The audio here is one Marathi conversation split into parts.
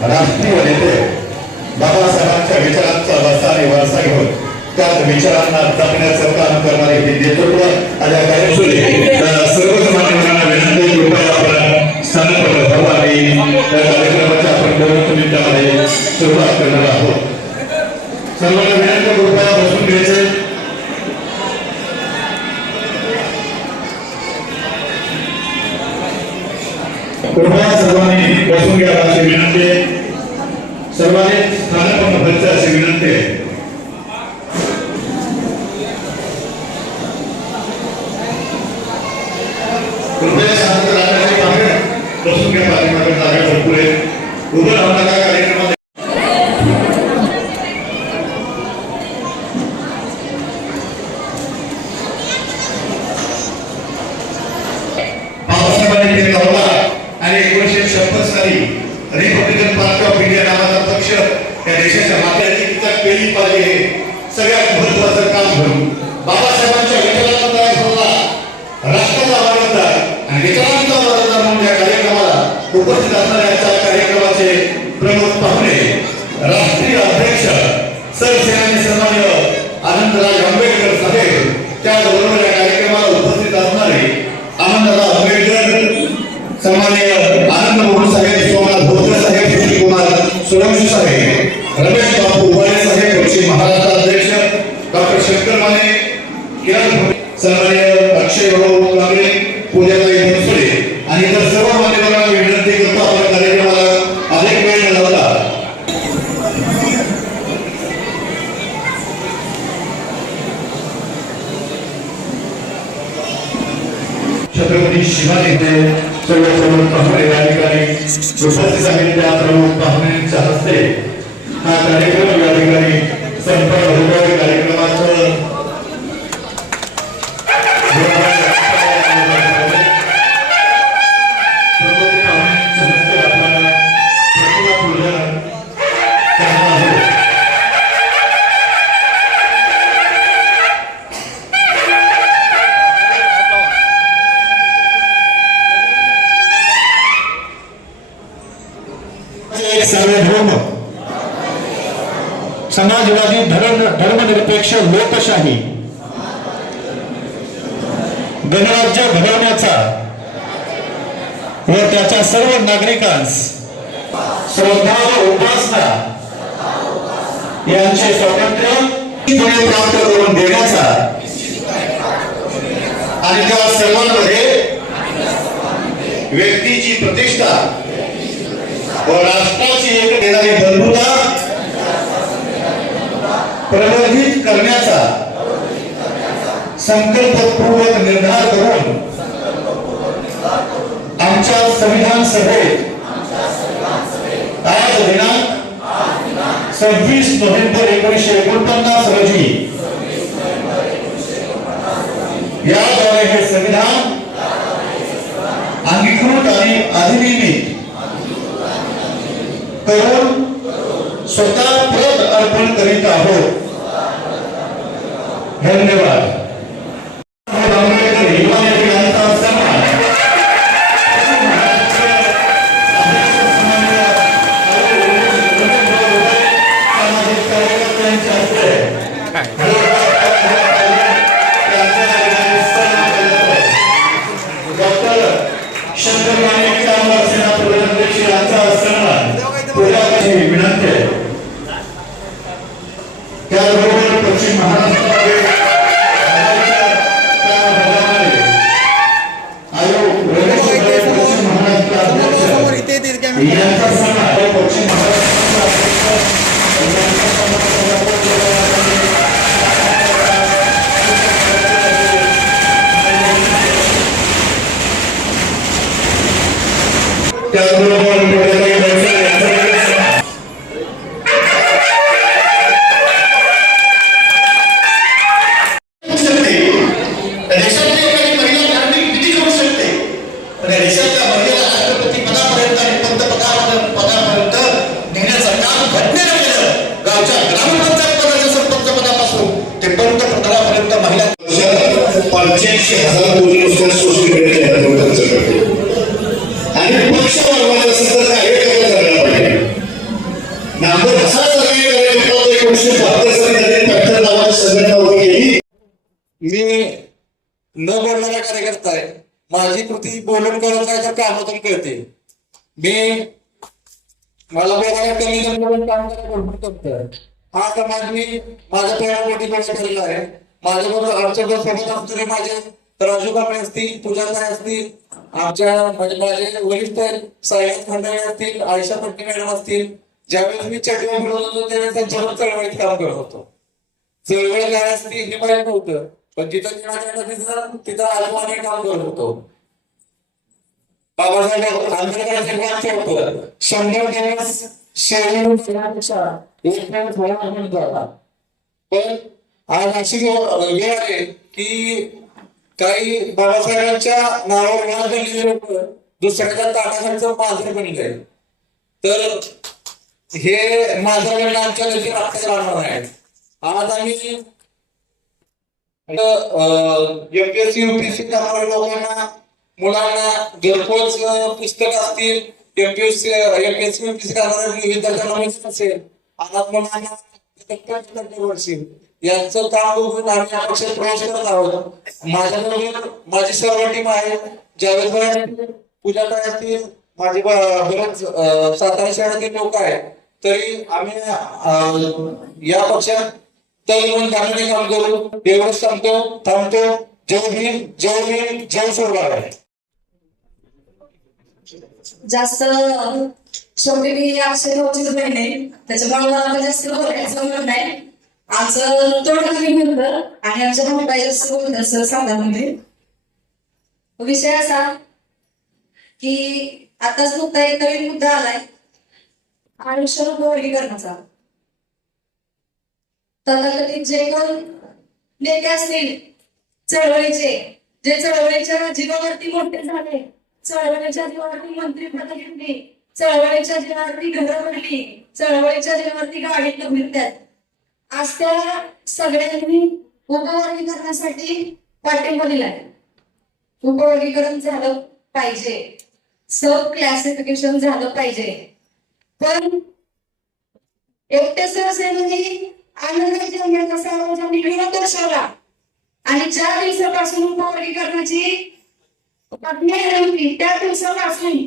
राष्ट्रीय नेते बाबासाहेबांच्या विचारांचा वारसा आणि वारसा घेऊन त्याच विचारांना जपण्याचं काम करणारे हे नेतृत्व आणि सर्वच मान्यवरांना विनंती कृपया आपण स्थानापन्न व्हावं आणि त्या कार्यक्रमाच्या आपण दोन मिनिटांमध्ये सुरुवात करणार आहोत. सर्वांना विनंती कृपया बसून घ्यायचे. कृपया सर्वांनी बसून घ्यावा अशी विनंती आहे. सर्वांनी स्थानापन्न व्हायचं अशी विनंती आहे. कृपया शांत राहण्याची मागणी बसून घ्या. पाठीमागे जागा भरपूर आहे. उभं राहू नका कार्यक्रमात. बाबासाहेबांनी केलेला होता आणि 1956 साली रिपब्लिकन पार्टी ऑफ इंडिया नावाचा पक्ष या देशाच्या माध्यमातून केली पाहिजे. सगळ्यात महत्त्वाचं काम म्हणून बाबासाहेबांच्या विचारांचा तयार झाला राष्ट्राचा वारसदार आणि विचारांचा वारसदार म्हणून या कार्यक्रमाला उपस्थित असणाऱ्या कार्यक्रमाचे प्रमुख पाहुणे राष्ट्रीय अध्यक्ष सरसेनानी सन्माननीय आनंदराज आंबेडकर साहेब, त्याचबरोबर या कार्यक्रमाला उपस्थित असणारे आनंदराज आंबेडकर, सन्माननीय आनंद मोहन साहेब, सोमनाथ भोसले साहेब, सुशीलकुमार सोळंकी साहेब, रमेश बापू उबाळे साहेब, पश्चिम महाराष्ट्र अध्यक्ष डॉक्टर शंकर माने, सन्माननीय अक्षय भाऊ कांबळे, पूजाताई बनसोडे आणि इतर सर्व मान्यवरांना विनंती करतो आपण कार्यक्रमाला अधिक वेळ न लावता छत्रपती शिवाजी सर्व प्रमुख पाहुणे या ठिकाणी उपस्थित आहेत. त्या प्रमुख पाहुण्यांच्या हस्ते हा कार्यक्रम या ठिकाणी संपन्न होतो. कार्यक्रमाचं समाजवादी धर्मनिरपेक्ष लोकशाही गणराज्य घडवण्याचा व त्याच्या सर्व नागरिकांस श्रद्धा व उपासना यांचे स्वातंत्र्य प्राप्त करून देण्याचा आणि त्या सर्वांमध्ये व्यक्तीची प्रतिष्ठा व राष्ट्राची एक देणारी बंधुता प्रवर्धित करण्याचा संकल्पपूर्वक निर्धार करून आमच्या संविधान सभेत आज दिनांक 26 नोव्हेंबर 1949 रोजी याद्वारे हे संविधान अंगीकृत आणि अधिनियमित करून स्वतः पद अर्पण करीत आहोत. धन्यवाद. त्याचबरोबर पश्चिम महाराष्ट्रामध्ये आयोग पश्चिम महाराष्ट्र अध्यक्ष यांचा सण आहे. पश्चिम महाराष्ट्राचा त्याचबरोबर आणि पक्ष वाढवायचा असेल तर काय हे करायला पाहिजे. मी न बोलणारा कार्यकर्ता आहे. माझी कृती बोलून करत आहे तर कामातून कळते. मी मला बोलायला कमी जमलं काम करायला भरपूर करतोय. हा समाज मी माझ्या प्रेमापोटी गोष्ट केलेला आहे. माझ्याबरोबर आमच्याबरोबर सोबत असणारे माझे राजू कांबळे असतील, पूजाताई असतील, आमच्या म्हणजे माझे वरिष्ठ साहेब खंडाळे असतील, आयशा पट्टी मॅडम असतील. ज्यावेळेस मी चटवा फिरवत होतो त्यावेळेस त्यांच्याबरोबर चळवळीत काम करत होतो. चळवळ काय असते हे माहीत नव्हतं, पण तिथं आजोबाने काम करत होतो. बाबासाहेब आंबेडकरांचे वाक्य होतं, 100 दिवस शेवटपेक्षा एक दिवस झाला. पण आज अशी वेळ आहे की काही बाबासाहेबांच्या नावावर वाद बनलेले लोक दुसऱ्याच्या ताटाखालचं मांजर बनले. तर हे मांजर बनणं आमच्या देखील लक्षात राहणार आहे. आज आम्ही एमपीएससी युपीएससी करणाऱ्या लोकांना, मुलांना घरपोच पुस्तक असतील, एमपीएससी युपीएससी करणाऱ्या विद्यार्थ्यांना असेल, अनाथ मुलांना वर्षी यांचं काम बघून आम्ही या पक्षात प्रवेश करत आहोत. माझ्याबरोबर माझी सर्व टीम आहे. जावेद पूजाताई असतील, माझे बरेच सातारा शहरातील लोक आहेत. तरी आम्ही या पक्षात तळमळ गाण्याने काम करू. एवढंच सांगतो, थांबतो. जय भीम, जय भीम, जय शिवराय. जास्त शेवटी मी अक्षय भाऊचीच बहीण आहे, त्याच्यामुळे मला जास्त बोलायचं जमलं नाही. आमचं तोंड कमी होतं आणि आमच्या भाऊबाई जास्त बोलतात सर साधारणमध्ये. विषय असा की आताच मुद्दा एक नवीन मुद्दा आलाय आयुष्य वर्गीकरणाचा. तथाकथित जे कोण नेते असतील चळवळीचे, जे चळवळीच्या जीवावरती मोठे झाले, चळवळीच्या जीवावरती मंत्रिपद घेतली, चळवळीच्या जीवावरती घरं भरली, चळवळीच्या जीवावरती गाडी फिरतात, आज त्या सगळ्यांनी उपवर्गीकरणासाठी पाठिंबा दिलाय. उपवर्गीकरण झालं पाहिजे, सब क्लासिफिकेशन झालं पाहिजे. पण एकटे शिवसेनेने आनंदाची सार्वजनिक विरोध दर्शवला आणि ज्या दिवसापासून उपवर्गीकरणाची बातमी होती त्या दिवसापासून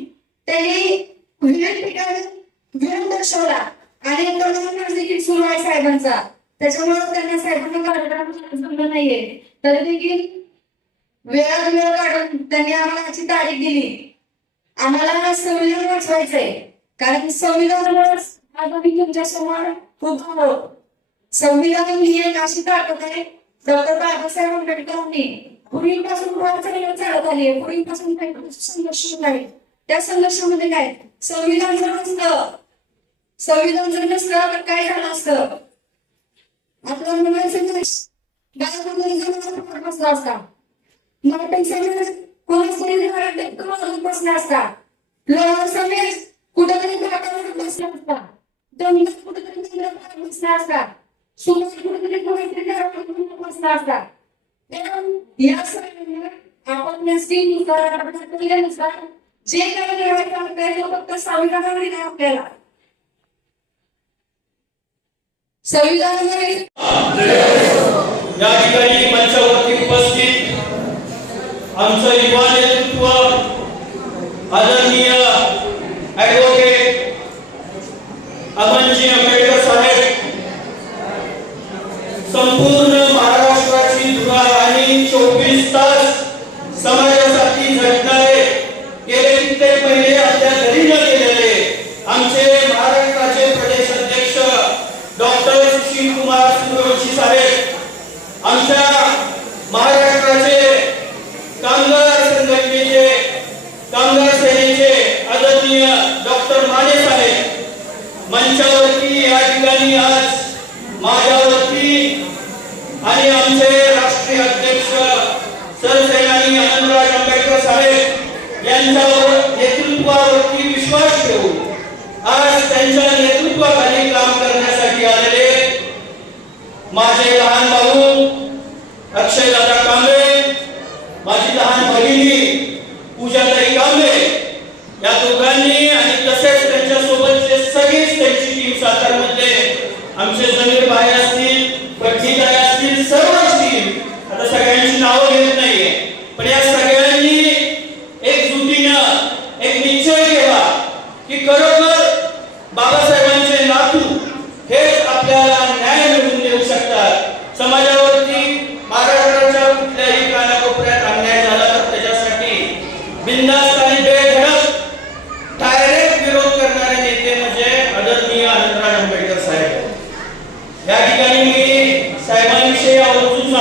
त्यांनी विविध ठिकाणी विरोध दर्शवला आणि आंदोलन देखील सुरू आहे साहेबांचा. त्याच्यामुळे त्यांना साहेबांना कार्यक्रम जमलं नाहीये, तरी देखील वेळात वेळ काढून त्यांनी आम्हाला याची तारीख दिली. आम्हाला संविधान वाचवायचंय, कारण संविधानामुळेच आज आम्ही तुमच्या समोर उभं आहोत. संविधान ही एक अशी ताकद आहे, डॉक्टर बाबासाहेब आंबेडकरांनी पूर्वीपासून चालत आली आहे. पूर्वीपासून काही संघर्ष नाही. त्या संघर्षामध्ये काय संविधान जर नसतं, संविधान जर नसतं तर काय झालं असतं? आपला बसला असता, मराठी समाज कोणाच बसला असता, लोहार समाज कुठेतरी घाटावर बसला असता, दंगल कुठेतरी बसला असता, सुमार कुठेतरी बसला असता. या सगळ्यांना आपण आपल्यानुसार जे काही करायचं आपल्याला फक्त संविधानावर नाही. आपल्याला संविधानामुळे या ठिकाणी मंचावरती उपस्थित आमचं युवा नेतृत्व आदरणीय ॲडव्होकेट अमनजी आंबेडकर साहेब, संपूर्ण महाराष्ट्राची धुरा आणि 24 तास समाजासाठी झटणारे, गेले कित्येक महिने आपल्या घरी न गेलेले आमचे महाराष्ट्राचे प्रदेश अध्यक्ष डॉक्टर सुशील कुमार सूर्यवंशी साहेब, आमच्या महाराष्ट्राचे कामगार संघटनेचे, कामगार सेनेचे आदरणीय डॉक्टर माने साहेब, मंचावरती या ठिकाणी आज माझ्यावरती आणि आमचे राष्ट्रीय अध्यक्ष सरसेनानी आनंदराज आंबेडकर साहेब यांच्या नेतृत्वावरती विश्वास ठेवून आज त्यांच्या नेतृत्वाखाली काम करण्यासाठी आलेले माझे लहान भाऊ अक्षयदादा कांबळे, माझी लहान भगिनी पूजाताई कांबळे, या दोघांनी आणि तसेच त्यांच्यासोबतचे सगळीच त्यांची टीम सातारमध्ये, आमचे जमीर भाई असतील, पट्टीदार असतील, सर्व असतील, आता सगळ्या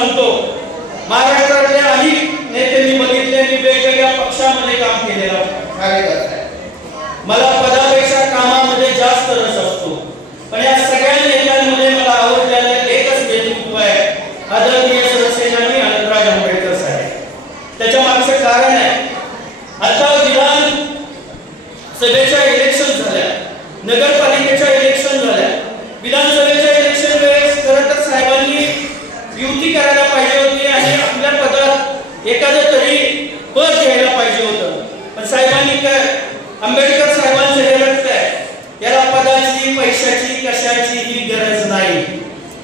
सांगतो, महाराष्ट्रातल्या अनेक नेत्यांनी बघितले, मी वेगवेगळ्या पक्षामध्ये काम केलेलं कार्यकर्ता आहे. मला पदापेक्षा कामामध्ये जास्त रस असतो. पण या सगळ्या नेत्यांमध्ये मला आवडलेलं एकच नेतृत्व आहे, आदरणीय शिवसेनानी अनंतराज आंबेडकर साहेब. त्याच्या मागचं कारण आहे, आता विधान सभेच्या इलेक्शन झाल्या, नगरपालिकेच्या इलेक्शन झाल्या. विधानसभेच्या इलेक्शन वेळेस खरं तर साहेबांनी युती करायला पाहिजे होती आणि आपल्या पदात एखादं तरी पद घ्यायला पाहिजे होतं. पण साहेबांनी काय, आंबेडकर साहेबांचं हे रक्त आहे, याला पदाची, पैशाची, कशाचीही गरज नाही.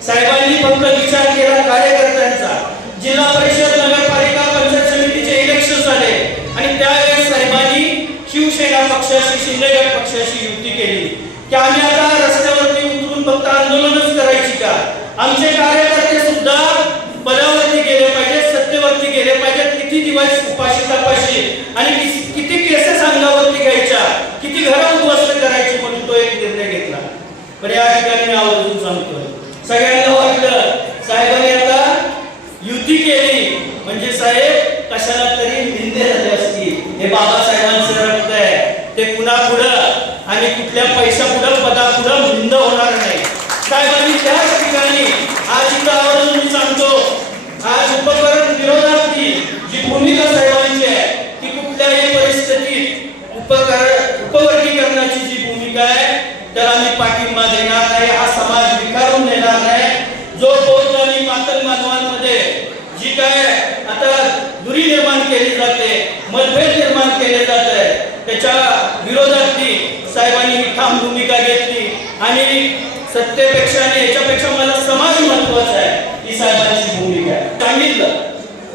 साहेबांनी फक्त विचार केला कार्यकर्त्यांचा. जिल्हा परिषद, नगरपालिका, पंचायत समितीचे इलेक्शन झाले आणि त्यावेळेस साहेबांनी शिवसेना पक्षाशी, शिंदेगड पक्षाशी युती केली की आम्ही आता रस्त्यावरती उतरून फक्त आंदोलनच करायची का, आमचे कार्यकर्ते सुद्धा पदावरती गेले पाहिजे, सत्तेवरती गेले पाहिजे. किती दिवस उपाशी तपाशी आणि किती केसेस अंगावरती घ्यायच्या, किती घरं उद्ध्वस्त करायची, म्हणून तो एक निर्णय घेतला. पण या ठिकाणी मी आवर्जून सांगतोय, सगळ्यांना वाटलं साहेबांनी आता युती केली म्हणजे साहेब कशाला तरी निंदे झाले असतील. हे बाबासाहेबांचं रक्त आहे, ते कुणा पुढं आणि कुठल्या पैसा पुढं, पदा पुढं निंद होणार नाही. साहेबांनी त्याच ठिकाणी आज इथं आवर्जून मी सांगतो, आज उपकरण विरोधातली जी भूमिका साहेबांची आहे ती कुठल्याही परिस्थितीत उपवर्गीकरणाची जी भूमिका आहे त्याला मी पाठिंबा देणार नाही. हा समाज विकारून देणार नाही. जो बौद्ध आणि मातंग मानवांमध्ये जी काय आता दुरी निर्माण केली जाते, मतभेद निर्माण केले जात आहे, त्याच्या विरोधातली साहेबांनी ही ठाम भूमिका घेतली आणि सत्तेपेक्षा आणि याच्यापेक्षा मला समाज महत्वाचा आहे ही साहेबांची भूमिका आहे. सांगितलं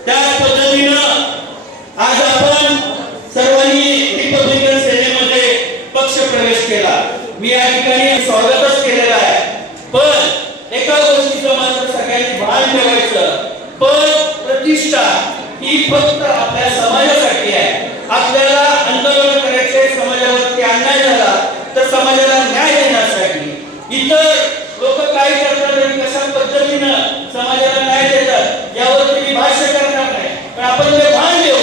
त्याच पद्धतीनं आज आपण सर्वांनी रिपब्लिकन सेनेमध्ये पक्ष प्रवेश केला. मी या ठिकाणी स्वागतच केलेलं आहे. पण एका गोष्टीचं मात्र सगळ्यांनी भान ठेवायचं, पद, प्रतिष्ठा ही फक्त आपल्या समाजासाठी आहे. आपल्याला आंदोलन करायचे, समाजावरती अन्याय झाला तर समाजाला न्याय देण्यासाठी. इतर लोक काय करतात आणि कशा पद्धतीनं समाजाला न्याय देतात यावरती मी भाष्य करणार नाही. पण आपण ते भान देऊ,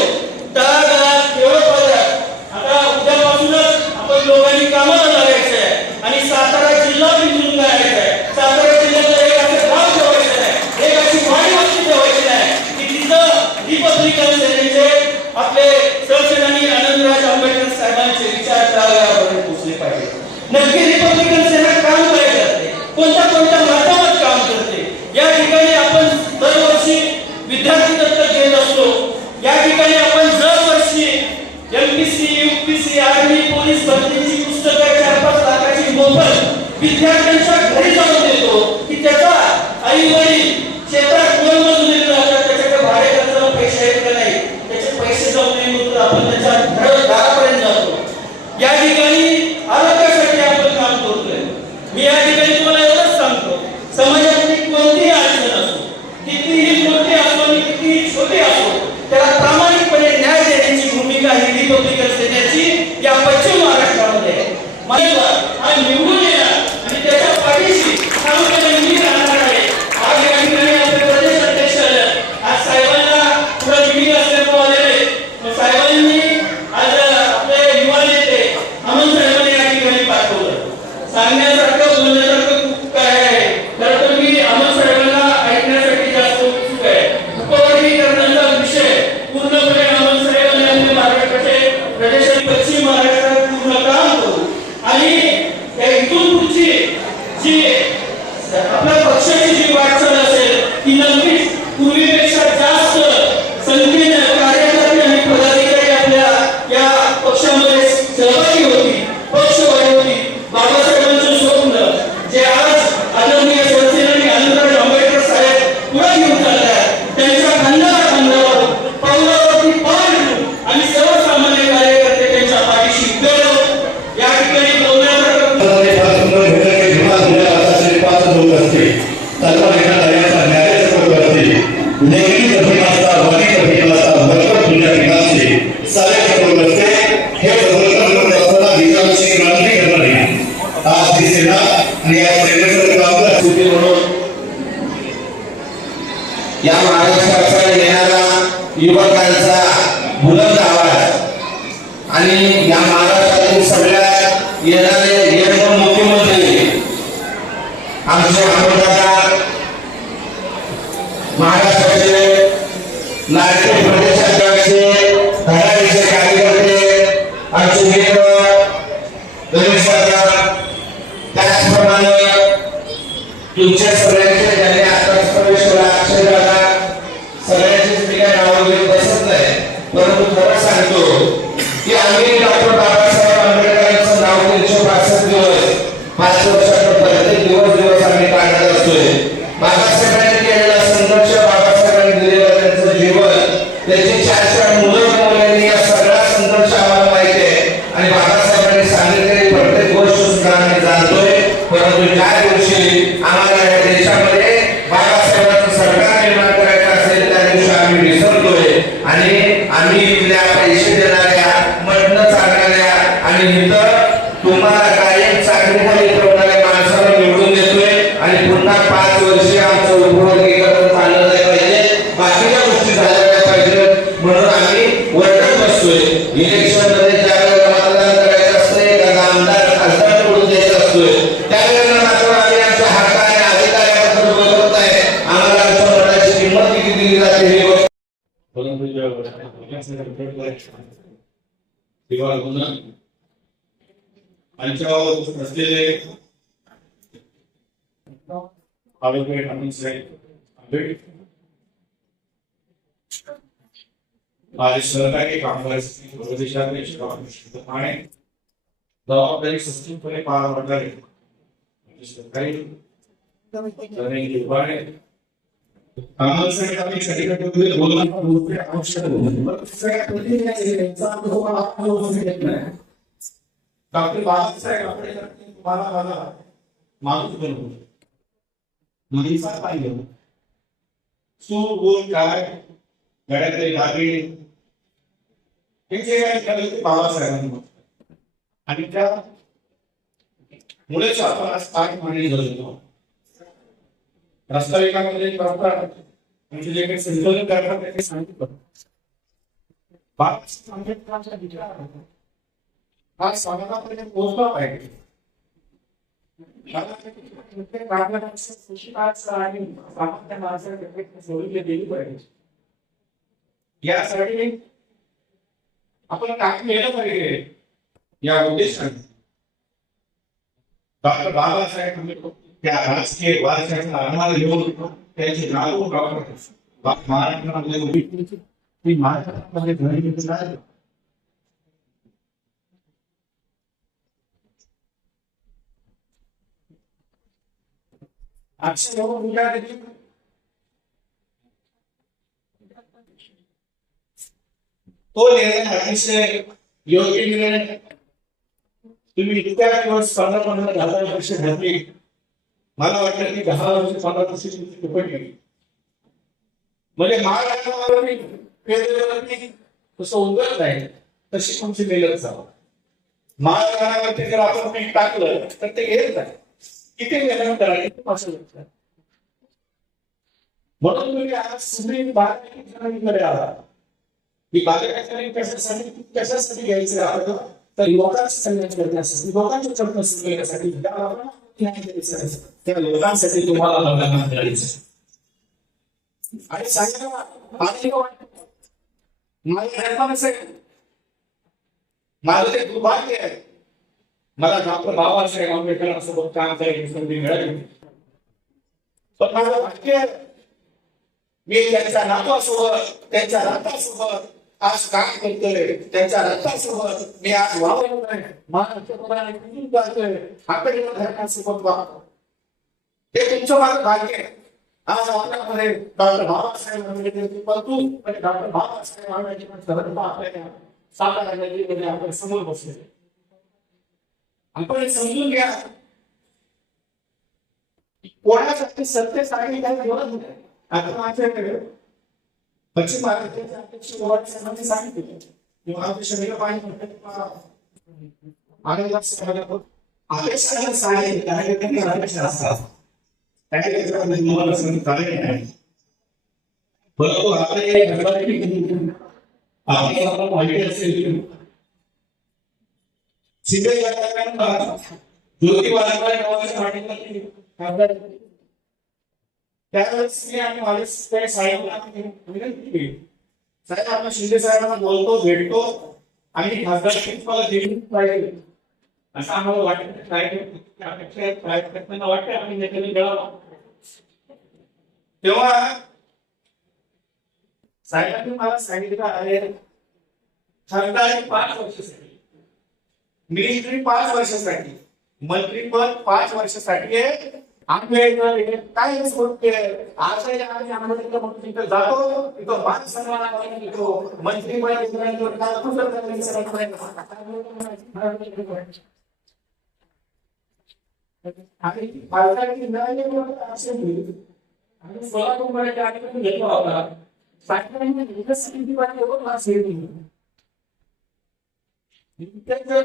तळागाळात, खेडोपाड्यात आता उद्यापासूनच आपण लोकांनी कामाला लागायचं आहे आणि सातारा जिल्हा बिंदून करायचा आहे. सातारा जिल्ह्यात एक असं गाव ठेवायचं आहे, एक अशी वाडी वस्ती ठेवायची आहे की तिथं रिपब्लिकन सेनेचे या महाराष्ट्राचा येणारा युवकांचा बुलंद आवाज आणि या महाराष्ट्रातील सगळ्या येणारे यंग मुख्यमंत्री आमचे अमोलदादा, महाराष्ट्राचे लाडके प्रदेशाध्यक्ष, धडाडीचे कार्यकर्ते, आमचे मित्र गणेश दादा, त्याचप्रमाणे तुमच्या सगळ्यांचे ज्यांनी आताच प्रवेश केला, अक्षय दादा, सगळ्यांचीच मी काय नावं घेत बसत नाही, परंतु खरं सांगतो की आम्ही डॉक्टर बाबासाहेब आंबेडकरांचं नाव 365 दिवस 5 वर्षात प्रत्येक दिवस आम्ही काढत असतोय. बाबासाहेबांनी केलेला संघर्ष, बाबासाहेबांनी दिलेलं त्यांचं जीवन, त्याची 4 मुलं या सगळा संघर्ष आम्हाला माहिती आहे आणि बाबासाहेबांनी सांगितलेली प्रत्येक गोष्ट सुद्धा आम्ही जाणतोय. परंतु ज्या दिवशी आम्हाला या देशामध्ये बाबासाहेबांचं सरकार निर्माण करायचं असेल त्या दिवशी आम्ही विसरतोय आणि आम्ही इथल्या पैसे देणाऱ्या, मटणं चालणाऱ्या आणि इथं तुम्हाला कायम चाकरीखाली ठेवणाऱ्या माणसाला निवडून देतोय आणि पुन्हा 5 वर्षे आमचं उपवर्गीकरण चाललं नाही पाहिजे, बाकीच्या गोष्टी झाल्या नाही पाहिजे म्हणून आम्ही वरडत बसतोय. इलेक्शन मध्ये ज्या वेळेला मतदान करायचं असतं, एखादा आमदार खासदार निवडून द्यायचा असतोय, त्यावेळेला मात्र आम्ही आमच्या हक्काने अधिकाऱ्याबद्दल बोलत नाही. आम्हाला आमच्या मताची किंमत किती दिली जाते हे मंचावर असलेले आरोग्य माझे सहकारी कामगार प्रदेशाध्यक्ष आणि जबाबदारी सचिवपणे पार पडणारे सरकारी डॉक्टर बाबासाहेब आंबेडकर तुम्हाला माझा माणूस बनवतो, माणसा पाहिजे. सूर गुण काय गळ्यातले दागिने हे जे काय ते बाबासाहेबांनी आणि त्या मुळेच आपण आज काय मांडली जातो. रस्ताविकामध्ये म्हणजे जे काही संशोधन करतात ते सांगितलं बाबासाहेब आंबेडकरांचा विचार हा समाजापर्यंत पोहोचला पाहिजे. यासाठी आपण काय केलं पाहिजे या उद्देशाने डॉक्टर बाबासाहेब आंबेडकर त्या राजकीय वारशाचा आम्हाला घेऊन त्यांचे नाव महाराष्ट्रामध्ये घरी घेतलं. तो निर्णय अतिशय योग्य निर्णय. तुम्ही इतक्या दिवस 15 वर्ष घातली, मला वाटतं की 10 वर्ष 15 वर्षाची उपटली म्हणजे महाराष्ट्रावरती तसं उगत नाही तशी तुमची मेहनत जावं. महाराष्ट्रावरती जर आपण पीक टाकलं तर ते येत नाही. किती मेहनत करायची म्हणून तुम्ही आज तुम्ही बागायतीकडे आला की बागायती कशासाठी घ्यायचं आपण तर लोकांचं संघर्ष करण्यासाठी, लोकांच्या चर्चा करण्यासाठी, त्या लोकांसाठी तुम्हाला मतदान करायचं आणि सांगितलं माझं ते दुर्भाग्य आहे. मला डॉक्टर बाबासाहेब आंबेडकरांसोबत काम करायची संधी मिळाली, पण माझं भाग्य मी त्यांच्या नातवासोबत, त्यांच्या रक्तासोबत आज काम करतोय, त्यांच्या रक्तासोबत मी आज वावरतोय, धर्मासोबत वागतो. हे तुमचं माझं भाग्य आहे. आज आपल्यामध्ये डॉक्टर बाबासाहेब आंबेडकर डॉक्टर बाबासाहेब आंबेडकर आपल्या सातारा नगरीमध्ये आपण समोर बसले. आपण समजून घ्या कोणासाठी सत्तेसाठी काही गरज नाही. आता माझ्याकडे पश्चिम महाराष्ट्राचे अध्यक्ष साहेबांनी सांगितलं किंवा आपल्या शरीर पाणी परंतु आता या घटनांची आपल्याला माहिती असेल सिंधे ज्योती वाघमारे नावाच्या माणसाने खासदार त्यावेळेस मी आणि माझे साहेबांना विनंती केली, साहेब आपण शिंदे साहेबांना बोलतो भेटतो आणि खासदार मला दिली पाहिजे असं आम्हाला वाटतं. वाटतं आम्ही नेत्याने मिळावा. तेव्हा साहेबांनी मला सांगितलं आहे खासदारी 5 वर्षासाठी, मिनिस्ट्री 5 वर्षासाठी, मंत्रीपद 5 वर्षासाठी आहे. आम्ही काय जातो तिथं मान सन्मान घेतो, मंत्री घेतो आपला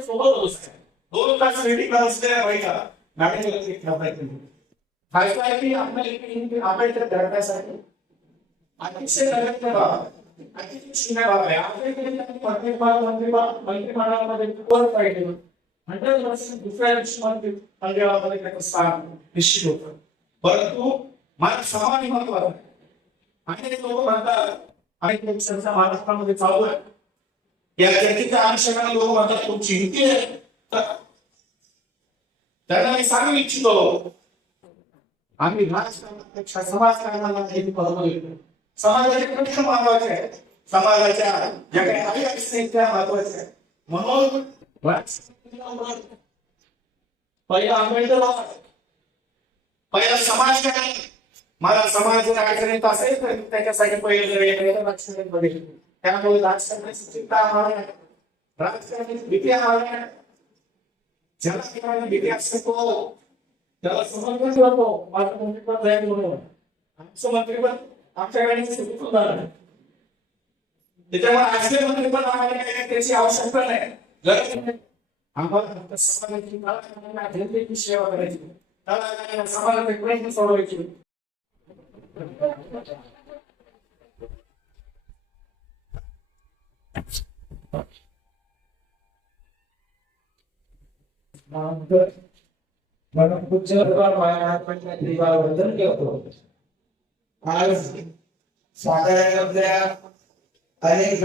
सोबत 2 तास मीटिंग असल्या पाहिजे. खासदारकी आपल्या धरण्यासाठी अतिशय मंत्रिमंडळामध्ये कोण पाहिजे दुसऱ्या मंत्रिमंडळामध्ये त्याचं स्थान निश्चित होतं. परंतु मला समाज महत्वाचा आहे. अनेक लोक म्हणतात अनेक पक्षांचा महाराष्ट्रामध्ये चालू आहे, या चर्चेच्या अनुषंगाने लोक म्हणतात तुमची युती आहे. त्यांना मी सांगू इच्छितो आम्ही राजकारणापेक्षा समाजकारणाला समाजाचे प्रश्न महत्वाचे आहेत, समाजाच्या ज्या काही आई असतील त्या महत्वाच्या आहेत. म्हणून पहिला आंबेडकर पहिला समाजकारण मला समाज अडचणीत असेल तर त्याच्यासाठी पहिले त्यामुळे राजकारणाची चिंता आम्हाला, राजकारणाची भीती आम्हाला, ज्याला भीती असते तो त्याला समर्पण करतो. माझं मंत्रिपद जाईल म्हणून आमचं मंत्रिपद आमच्याकडे सुरू झालं. त्याच्यामुळे आजचे मंत्रिपद आम्हाला त्याची आवश्यकता नाही. जर आम्हाला फक्त समाजाची सेवा करायची, त्याला समाजाचे प्रश्न सोडवायचे. आज साताऱ्यामधल्या अनेक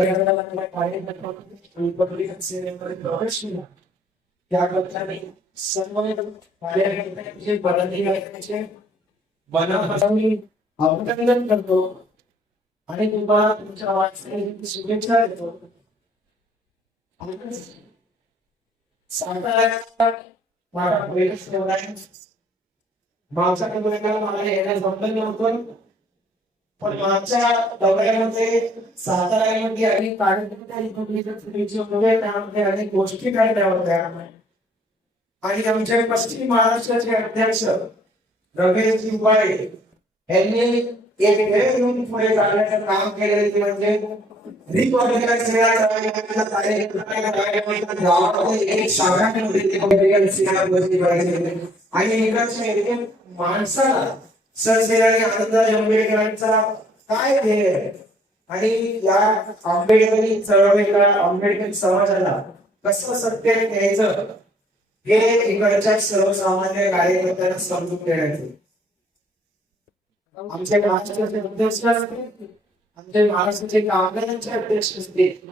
प्रवेश केला त्याबद्दल सर्व कार्यकर्त्यांचे पदाधिकाऱ्यांचे मनापासून अभिनंदन करतो आणि तुम्हाला तुमच्या वाटचालीची शुभेच्छा देतो. साताऱ्यात मला प्रवेश केला माणसाकडे मला येण्यास जमलं नव्हतं, पण मागच्या दौऱ्यामध्ये साताऱ्यामध्ये अनेक त्यामध्ये अनेक गोष्टी करण्या होत्या आणि आमच्या पश्चिम महाराष्ट्राचे अध्यक्ष रमेश जिंबाळे यांनी एक वेळ घेऊन पुढे चालण्याचं काम केले. ते म्हणजे रिपब्लिकन सेवा एक आणि एकाच माणसाला सरसेनानी आनंदराज आंबेडकरांचा काय ध्येय आणि या आंबेडकरी चळवळीला आंबेडकरी समाजाला कसं सत्य न्यायचं हे इकडच्या सर्वसामान्य कार्यकर्त्यांना समजून देण्याचे आमचे महाराष्ट्राचे अध्यक्ष असतील, आमचे महाराष्ट्राचे कामगारांचे अध्यक्ष असतील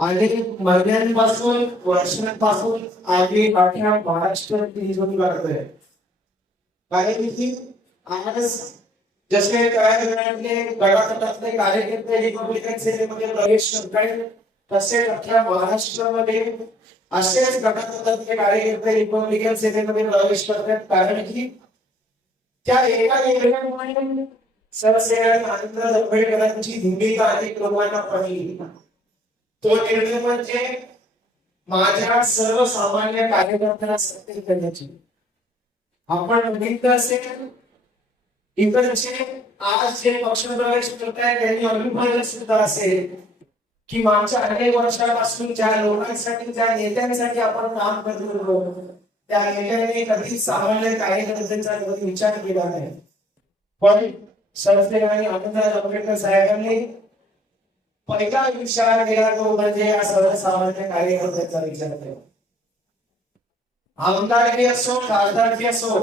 आणि महिन्यांपासून वर्षांपासून आम्ही अख्ख्या महाराष्ट्रात निवडणूक करतोय. कारण की आज जसे गटातले कार्यकर्ते रिपब्लिकन सेनेमध्ये प्रवेश करतायत तसे अख्ख्या महाराष्ट्रामध्ये असेच गटातले कार्यकर्ते रिपब्लिकन सेनेमध्ये प्रवेश करतात. कारण की त्या एका निर्णयामुळे सरसेनानी आनंदराज आंबेडकरांची भूमिका अनेक लोकांना पडली. तो निर्णय म्हणजे माझ्या सर्वसामान्य कार्यकर्त्यांना सत्य करण्याची. आपण बघितलं असेल इकडचे आज जे पक्षप्रवेश करतायत त्यांनी अभिमान सुद्धा असेल की मागच्या अनेक वर्षापासून ज्या लोकांसाठी ज्या नेत्यांसाठी आपण काम करतो त्या नेत्यांनी कधी सामान्य कार्यकर्त्यांचा कधी विचार केला नाही. पण सरसेनानी आनंदराज आंबेडकर साहेबांनी पहिला विचार केला तो म्हणजे या सर्वसामान्य कार्यकर्त्याचा विचार केला. आमदारकी असो खासदारकी असो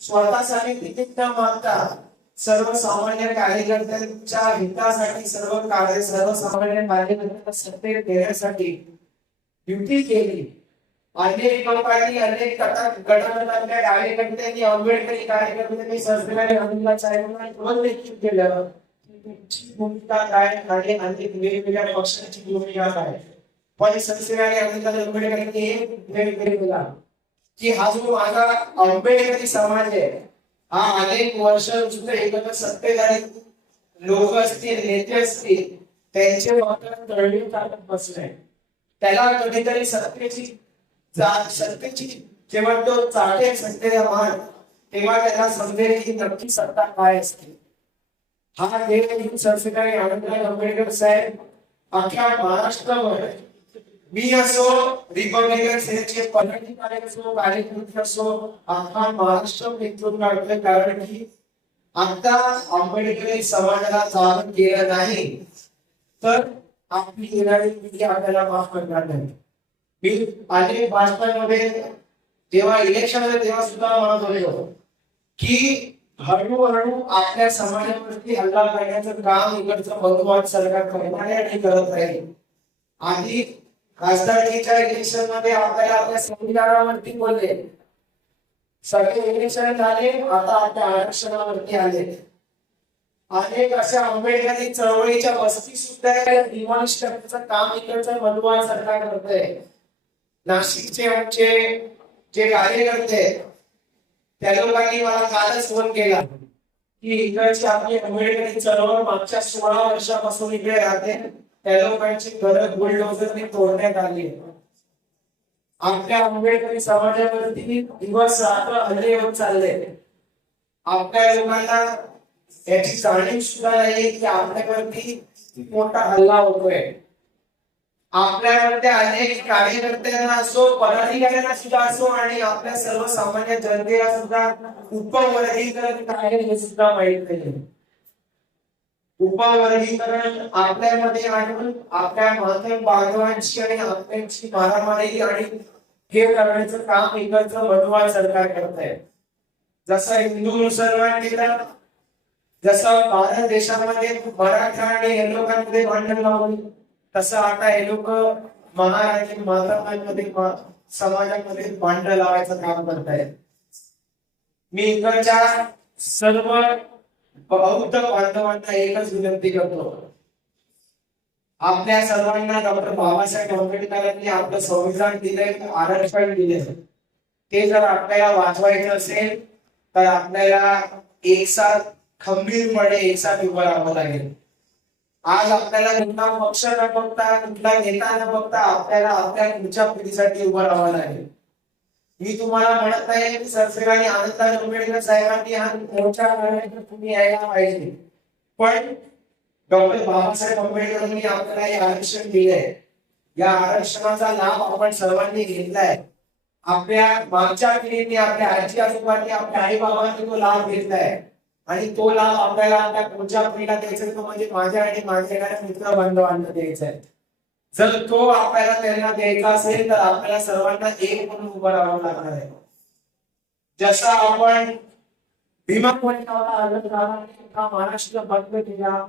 स्वतःसाठी तिकीट न मागता सर्वसामान्य कार्यकर्त्यांच्या हितासाठी सर्वसामान्य कार्यकर्त्यांना सत्तेत देण्यासाठी ड्युटी केली. अनेक लोकांनी अनेक गटातल्या कार्यकर्त्यांनी आंबेडकरी कार्यकर्त्यांनी सरसेनानी आनंदराज साहेबांना निरोप देखील केलं. तुमची भूमिका काय आहे आणि वेगवेगळ्या पक्षांची भूमिका काय. पण सरसेनानी आनंदराज आंबेडकरांनी एक निर्णय केला की हा जो माझा आंबेडकरी समाज आहे हा अनेक वर्ष नुसतं एकत्र सत्तेधारी लोक असतील नेते असतील त्यांचे मात्र तळणी टाकत बसले. त्याला कधीतरी सत्तेची जेव्हा तो चाटेल सत्तेला मान तेव्हा त्याला समजेल की नक्की सत्ता काय असते. हा निर्णय सरसेनानी आनंदराज आंबेडकर साहेब अख्ख्या महाराष्ट्रावर मी असो रिपब्लिकन सेनेचे पदाधिकारी असो कार्यकर्ते असो अख्खा महाराष्ट्र नेतृत्व करतोय. कारण की आता आंबेडकरी समाजाला जाणून गेलं नाही तर आपली येणारी पिढी आपल्याला माफ करणार नाही. मी अनेक भाषणांमध्ये जेव्हा इलेक्शन होते तेव्हा सुद्धा म्हणत होतो की हळूहळू आपल्या समाजावरती हल्ला करण्याचं काम इकडचं बंधुवाद सरकार करणार आहे आणि करत राहील. आधी खासदारकीच्या इलेक्शन मध्ये आपल्याला आपल्या संविधानावरती बोलले, सगळे इलेक्शन झाले, आता आपल्या आरक्षणावरती आले. अनेक अशा आंबेडकरी चळवळीच्या वस्ती सुद्धा डिमॉलिश करण्याचं काम इकडचं बंधुवाद सरकार करतंय. नाशिकचे आमचे जे कार्यकर्ते त्या लोकांनी मला कालच फोन केला की इकडची आपली आंबेडकरी चळवळ मागच्या 16 वर्षापासून इकडे राहते. त्या लोकांची घरं बुलडोझरने तोडण्यात आली. आपल्या आंबेडकरी समाजावरती दिवस रात्र हल्ले होत चालले. आपल्या लोकांना याची जाणीव सुद्धा नाही की आपल्यावरती मोठा हल्ला होतोय. आपल्यामध्ये अनेक कार्यकर्त्यांना असो पदाधिकाऱ्यांना सुद्धा असो आणि आपल्या सर्वसामान्य जनतेला सुद्धा उपवर्गीकरण काय हे सुद्धा माहित नाही. उपवर्गीकरण आपल्यामध्ये आणून आपल्या माध्यम बांधवांची आणि आपल्याची मारामारी आणि हे करण्याचं काम इकडचं बंधुवाद सरकार करत आहे. जसं हिंदू मुसलमान केलं, जसं भारत देशामध्ये मराठा आणि हे लोकांमध्ये भांडण लावली, तसं आता हे लोक महाराणी मातांमध्ये समाजामध्ये भांडण लावायचं काम करत आहेत. मी इकडच्या सर्व बौद्ध बांधवांना एकच विनंती करतो, आपल्या सर्वांना डॉक्टर बाबासाहेब आंबेडकरांनी आपलं संविधान दिलंय, आरक्षण दिले, ते जर आपल्याला वाचवायचं असेल तर आपल्याला एकसाथ खंबीरपणे एकसाथ उभं राहावं लागेल. आज आपल्याला कुठला पक्ष न बघता कुठला नेता न बघता आपल्याला आपल्या पुढच्या पिढीसाठी उभं राहावं लागेल. मी तुम्हाला म्हणत नाही की सरसेनानी आनंदराज आंबेडकर साहेबांनी हा मोर्चा काढण्यासाठी तुम्ही यायला पाहिजे, पण डॉक्टर बाबासाहेब आंबेडकरांनी आपल्याला हे आरक्षण दिलंय. या आरक्षणाचा लाभ आपण सर्वांनी घेतलाय. आपल्या मागच्या पिढीने आपल्या आजी आजोबांनी आपल्या आई बाबांनी तो लाभ घेतलाय आणि तो लाभ आपल्याला आपल्या पुढच्या पिढीला द्यायचा, तो म्हणजे माझ्या आणि माझ्या मित्र बांधवांना द्यायचा आहे. जर तो आपल्याला त्यांना द्यायचा असेल तर आपल्याला सर्वांना एक म्हणून उभं राहावं लागणार आहे. जसा आपण भीमा कोरेगावला महाराष्ट्र बंद केला,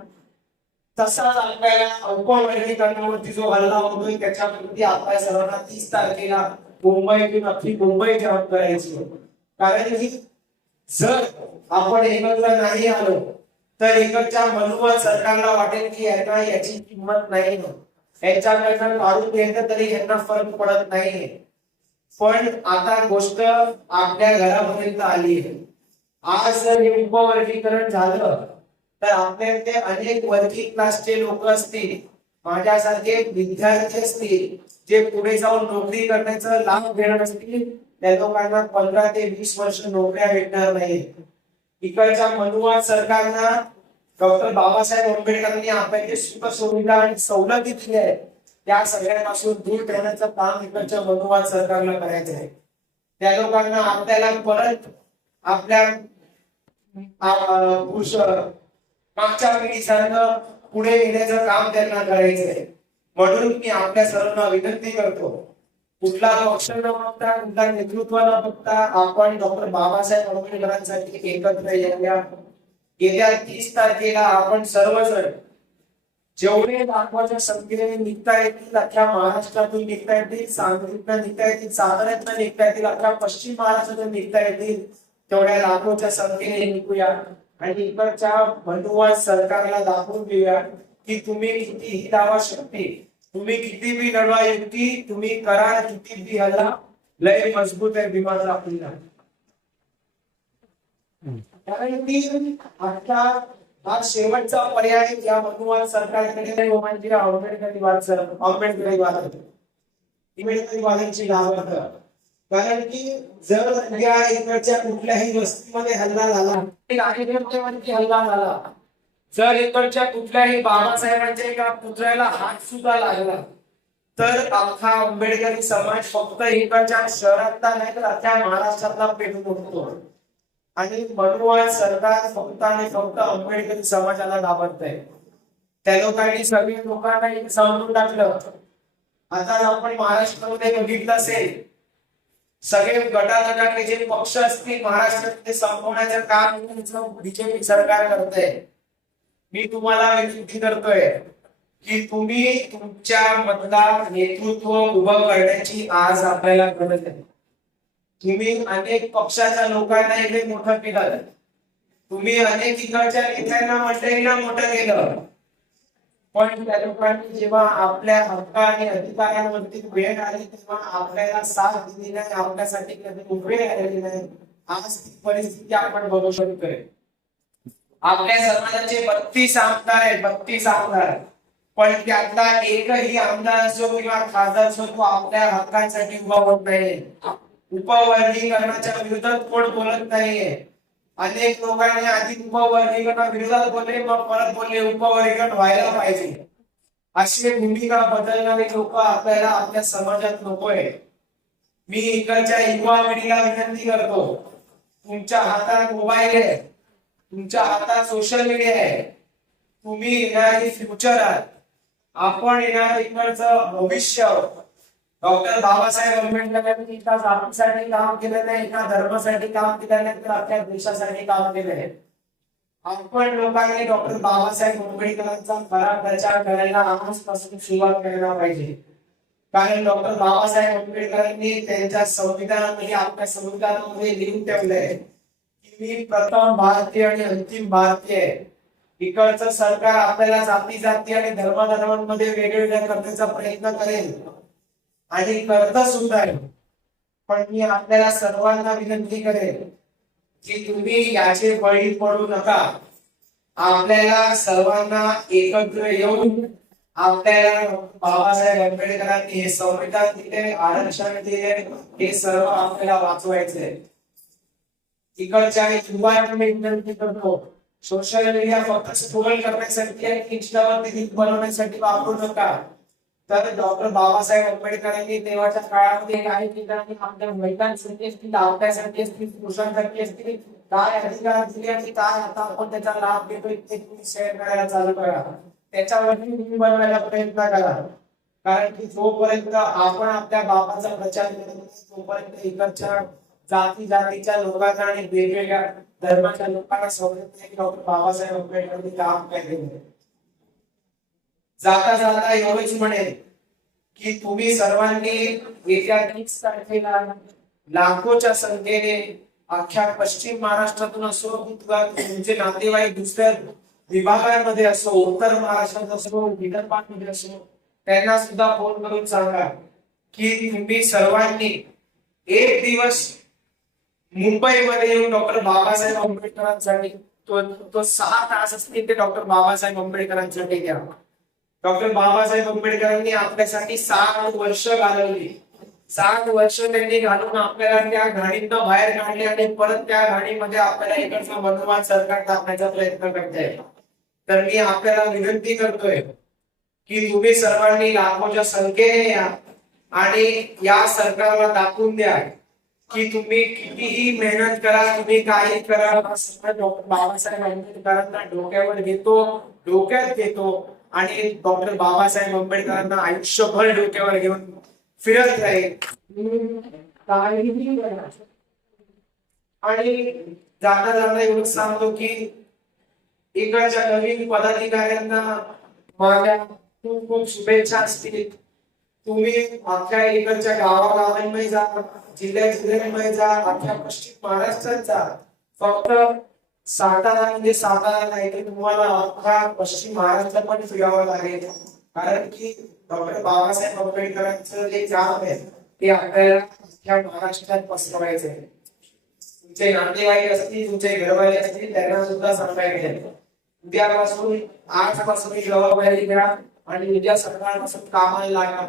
तसाच आपल्याला उपवर्गीकरणावरती जो हल्ला होतोय त्याच्यावरती आपल्या सर्वांना 30 तारखेला मुंबईतून आपली मुंबई जाम करायची. कारण की जर आपण एकत्र नाही आलो तर इकडच्या बंधुवाद सरकारला वाटेल की यांना याची किंमत नाही, यांच्याकडनं काढून घेतलं तरी यांना फरक पडत नाही. पण आता गोष्ट आपल्या घरापर्यंत आली आहे. आज जर हे उपवर्गीकरण झालं तर आपल्याकडे अनेक वर्किंग क्लासचे लोक असतील, माझ्यासारखे विद्यार्थी असतील, जे पुढे जाऊन नोकरी करण्याचा लाभ घेणार असतील, त्या लोकांना 15 ते 20 वर्ष नोकऱ्या भेटणार नाही. इकडच्या बंधुवाद सरकारना डॉक्टर बाबासाहेब आंबेडकरांनी आपल्याला सुख सुविधा आणि सवलती दिल्या आहेत, त्या सगळ्यांपासून दूर ठेवण्याचं काम इकडच्या बंधुवाद सरकारला करायचं आहे. त्या लोकांना आपल्याला परत आपल्या पुरुष मागच्या पिढीसारखं पुढे नेण्याचं काम त्यांना करायचंय. म्हणून मी आपल्या सर्वांना विनंती करतो, कुठला पक्ष न बघता, कुठला नेतृत्व न बघता आपण डॉक्टर बाबासाहेब आंबेडकरांसाठी एकत्र येऊया. येत्या 30 तारखेला आपण सर्वजण जेवढे लाखोच्या संख्येने निघता येतील, अख्ख्या महाराष्ट्रातून निघता येतील, सांगलीतनं निघता येतील, साताऱ्यातनं निघता येतील, अख्ख्या पश्चिम महाराष्ट्रातून निघता येतील, तेवढ्या लाखोच्या संख्येने निघूया आणि इकडच्या बंधुवाद सरकारला दाखवून देऊया की तुम्ही कितीही दावा शक्ती, तुम्ही किती बी लढवा युक्ती, तुम्ही करा किती बी हल्ला, लय मजबूत आहे भीमाचा आपला. कारण की आता हा शेवटचा पर्याय या बंधुवाद सरकारकडे आंबेडकरी गावात. कारण की जर या इकडच्या कुठल्याही वस्तीमध्ये हल्ला झाला, हल्ला झाला, जर इकडच्या कुठल्याही बाबासाहेबांच्या एका पुतळ्याला हात सुद्धा लागला, तर अख्खा आंबेडकरी समाज फक्त इकडच्या शहरातला नाही तर अख्ख्या महाराष्ट्रातला पेटून उठतो. आणि बंधुवाद सरकार फक्त आणि फक्त आंबेडकरी समाजाला घाबरतंय. त्या लोकांनी सगळ्या लोकांना समजून टाकलं. आता आपण महाराष्ट्रामध्ये बघितलं असेल, सगळे गटागटातले जे पक्ष असतील महाराष्ट्रात ते संपवण्याचं काम बीजेपी सरकार करतंय. मी तुम्हाला विनंती करतोय की तुम्ही तुमच्या मधला नेतृत्व उभं करण्याची आज आपल्याला गरज आहे. तुम्ही अनेक पक्षाच्या लोकांना इथे मोठं केलं, तुम्ही अनेक इकडच्या नेत्यांना मंडळींना मोठं केलं, पण त्या लोकांनी जेव्हा आपल्या हक्क आणि अधिकारांवरती वेळ आली तेव्हा आपल्याला साथ दिली नाही, आपल्यासाठी कधी उभे राहिलेली नाही. आज ती परिस्थिती आपण बघू शकतोय. आपल्या समाजाचे 32 आमदार आहेत, 32 आमदार, पण त्यातला एकही आमदार असो किंवा खासदार असो तो आपल्या हक्कांसाठी उभा होत नाही. उपवर्गीकरणाच्या विरोधात कोण बोलत नाहीये. अनेक लोकांनी आधी उपवर्गीकरणा विरोधात बोलले, मग परत बोलले उपवर्गीकरण व्हायला पाहिजे. अशी भूमिका बदलणारे लोक आपल्याला आपल्या समाजात नकोय. मी इकडच्या युवा पिढीला विनंती करतो, तुमच्या हातात मोबाईल आहे, तुमच्या हातात सोशल मीडिया आहे, तुम्ही येणारी फ्युचर आहात, आपण येणार इकडचं भविष्य. डॉक्टर बाबासाहेब आंबेडकरांनी एका जातीसाठी काम केलं नाही, एका धर्मासाठी काम केलं नाही, तर आपल्या देशासाठी काम केलं आहे. आपण लोकांनी डॉक्टर बाबासाहेब आंबेडकरांचा खरा प्रचार करायला आजपासून सुरुवात करायला पाहिजे. कारण डॉक्टर बाबासाहेब आंबेडकरांनी त्यांच्या संविधानामध्ये, आपल्या संविधानामध्ये लिहून ठेवलंय की मी प्रथम भारतीय आणि अंतिम भारतीय आहे. इकडचं सरकार आपल्याला जाती जाती आणि धर्मांमध्ये वेगवेगळ्या करण्याचा प्रयत्न करेल आणि करत सुद्धा आहे. पण मी आपल्याला सर्वांना विनंती करेन की तुम्ही याचे बळी पडू नका. आपल्याला सर्वांना एकत्र येऊन आपल्याला बाबासाहेब आंबेडकरांनी हे संविधान दिले, आरक्षण दिले, हे सर्व आपल्याला वाचवायचे. इकडच्या युवांना मी विनंती करतो, सोशल मीडिया फक्त स्क्रोल करण्यासाठी आणि इंस्टावर रील बनवण्यासाठी वापरू नका. तर डॉक्टर बाबासाहेब आंबेडकरांनी तेव्हाच्या काळामध्ये काही ठिकाणी आपल्या महिलांसाठी असतील, आपल्यासाठी असतील, पुरुषांसाठी असतील काय अधिकार दिले आणि काय आता आपण त्याचा लाभ घेतोय ते तुम्ही शेअर करायला चालू करा. त्याच्यावरती तुम्ही बनवायला प्रयत्न करा. कारण की जोपर्यंत आपण आपल्या बाबाचा प्रचार करत तोपर्यंत इकडच्या जाती जातीच्या लोकांना आणि वेगवेगळ्या धर्माच्या लोकांना समजत नाही की डॉक्टर बाबासाहेब आंबेडकरांनी काम केले. जाता जाता एवढंच म्हणेल की तुम्ही सर्वांनी येत्या 30 तारखेला लाखोच्या संख्येने अख्ख्या पश्चिम महाराष्ट्रातून असो किंवा तुमचे नातेवाईक दुसऱ्या विभागांमध्ये असो, उत्तर महाराष्ट्रात असो, विदर्भामध्ये असो, त्यांना सुद्धा फोन करून सांगा की तुम्ही सर्वांनी एक दिवस मुंबईमध्ये येऊन डॉक्टर बाबासाहेब आंबेडकरांसाठी तो 6 तास असतील ते डॉक्टर बाबासाहेब आंबेडकरांसाठी घ्या. डॉक्टर बाबासाहेब आंबेडकरांनी आपल्यासाठी 7 वर्ष घालवली. 7 वर्ष त्यांनी घालून आपल्याला त्या घाणीतनं बाहेर काढले आणि परत त्या घाणीमध्ये आपल्याला इकडचं बंधुवाद सरकार टाकण्याचा प्रयत्न करताय. तर मी आपल्याला विनंती करतोय की तुम्ही सर्वांनी लाखोच्या संख्येने या आणि या सरकारला दाखवून द्या की तुम्ही कितीही मेहनत करा, तुम्ही काही करा, हा सगळं डॉक्टर बाबासाहेब आंबेडकरांना डोक्यात घेतो आणि डॉक्टर बाबासाहेब आंबेडकरांना आयुष्यभर डोक्यावर घेऊन फिरत राहील. काहीही करा. आणि जाता जाता एवढं सांगतो की इकडच्या नवीन पदाधिकाऱ्यांना माझ्या खूप खूप शुभेच्छा असतील. तुम्ही अख्ख्या इकडच्या गावागावांमध्ये जा, जिल्ह्यामध्ये जा, अख्ख्या पश्चिम महाराष्ट्रात जा. फक्त सातारा म्हणजे सातारा नाही तर तुम्हाला अख्खा पश्चिम महाराष्ट्रात पण फिरावं लागेल. कारण की डॉक्टर बाबासाहेब आंबेडकरांचं जे काम आहे ते आपल्याला अख्ख्या महाराष्ट्रात पसरवायचं आहे. तुमचे नातेवाईक असतील, तुमचे घरवाले असतील, त्यांना सुद्धा सांगायचे उद्यापासून आजपासून जबाबदारी घ्या आणि उद्या सकाळपासून कामाला लागा.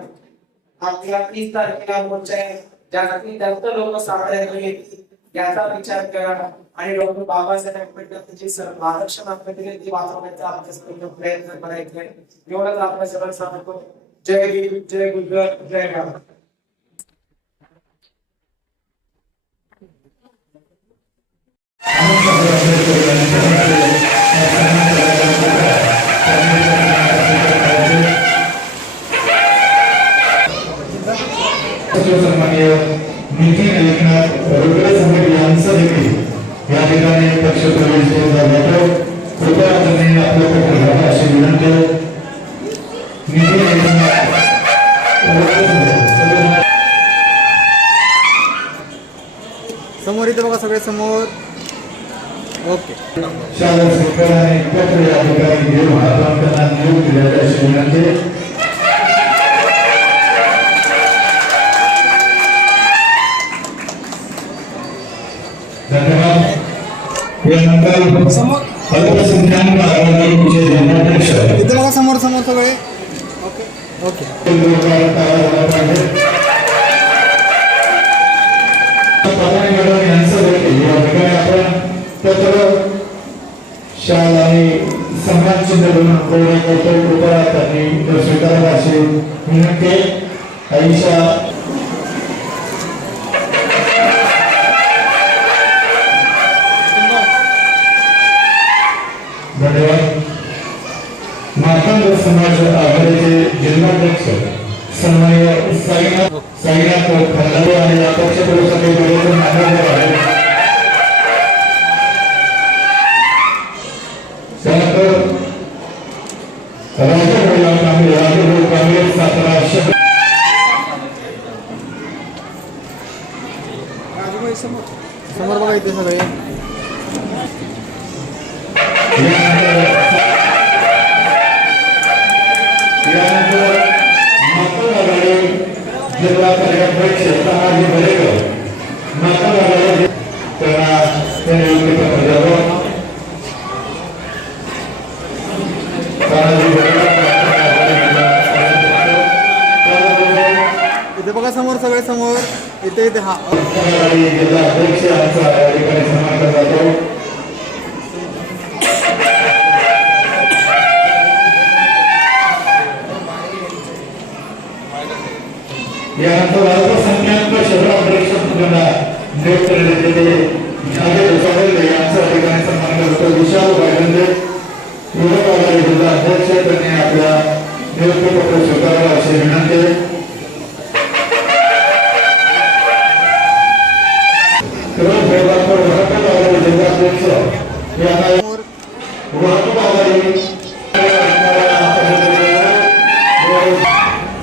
आपल्या 30 तारखेला मोर्चा आहे, जास्तीत जास्त लोक साताऱ्यात येतील याचा विचार करा आणि डॉक्टर बाबासाहेब आंबेडकरांचे महाराष्ट्र आपल्याकडे ते वाचवण्याचा आपल्या प्रयत्न करायचा आहे. एवढंच आपल्या सगळं सांगतो. जय भीम, जय गुजरात, जय भारत. सन्माननीय नितीन एकनाथ रोकडे साहेब यांचं देखील या ठिकाणी पक्ष प्रवेश केला जातो. कृपया त्यांनी आपल्या पक्ष घ्यावा अशी विनंती. नितीन एकनाथ समोर इथे बघा, सगळे समोर. ओके. शाळा शेतकऱ्यांनी एकत्र या ठिकाणी घेऊन आपण त्यांना निरोप दिल्याची अशी विनंती. धन्यवाद. यानंतर अल्पसंख्याक आघाडीचे जिल्हाध्यक्ष इथे बघा, समोर समोर सगळे. Okay okay. यांचं देखील या ठिकाणी आपण पत्र शाल आणि सन्मान चिन्ह बनवून पूर्ण करतो. कृपया त्यांनी स्वीकारावा अशी विनंती. आईशा धन्यवाद. मातंग समाज आघाडीचे जिल्हाध्यक्ष सन्माननीय साईनाथ खंडारे आणि अपक्ष प्रवेशासाठी मान्यवर आहेत. त्यानंतर राजभाऊ काँग्रेस सातारा शहर. राजूभाई समोर समोर बघा इथे सगळे. यानंतर मातंग आघाडी जिल्हा कार्याध्यक्ष तानाजी बरेकर मातंग आघाडी त्यांना त्यांनी योग्य द्यावं. तानाजी इथे बघा, समोर सगळे समोर. इथे इथे. हा जिल्हा अध्यक्ष यांचा या ठिकाणी सन्मान केला जातो. यानंतर अल्पसंख्याक शहराध्यक्ष यांना नियुक्त केलेले यांचा ठिकाणी सन्मान करतो. विशाल गायगंडे युवक आघाडी जिल्हा अध्यक्ष त्यांनी आपल्या नियुक्तीपत्र स्वीकारावं अशी विनंती. वाहतूक आघाडी जिल्हाध्यक्ष यांना वाहतूक आघाडी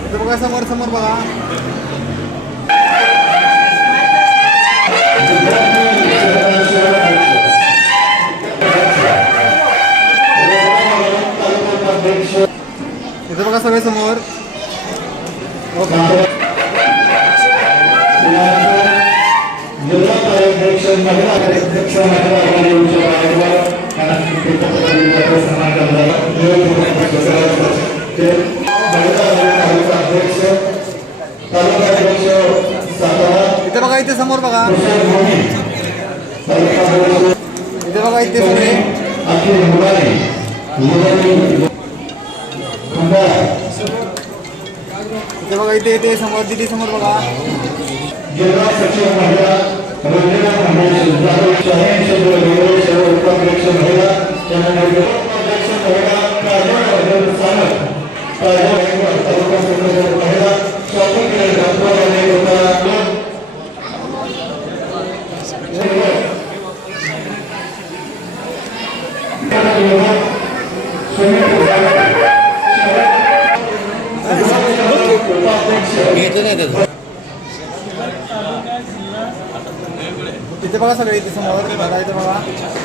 इथे बघा, समोर समोर बघा. इथे बघा, सगळे समोर. जिल्हा कार्याध्यक्ष महिला अध्यक्ष महिला आघाडी सन्मान अध्यक्ष तालुका अध्यक्ष सातारा. इथे बघा, इथे समोर बघा. इथे बघा, इथे सगळे. अखिल मुलानी इथे बघा, इथे इथे समोर. दिदी समोर बघा. जिल्हा सचिव महिला रंजना मंडळ उपाध्यक्ष महिला त्यानंतर उपाध्यक्ष महिला काजल सानप तालुका संघटक महिला स्वातंत्र्य डॉक्टर आणि इथे बघा सगळे इथे समोर बघा इथे बघा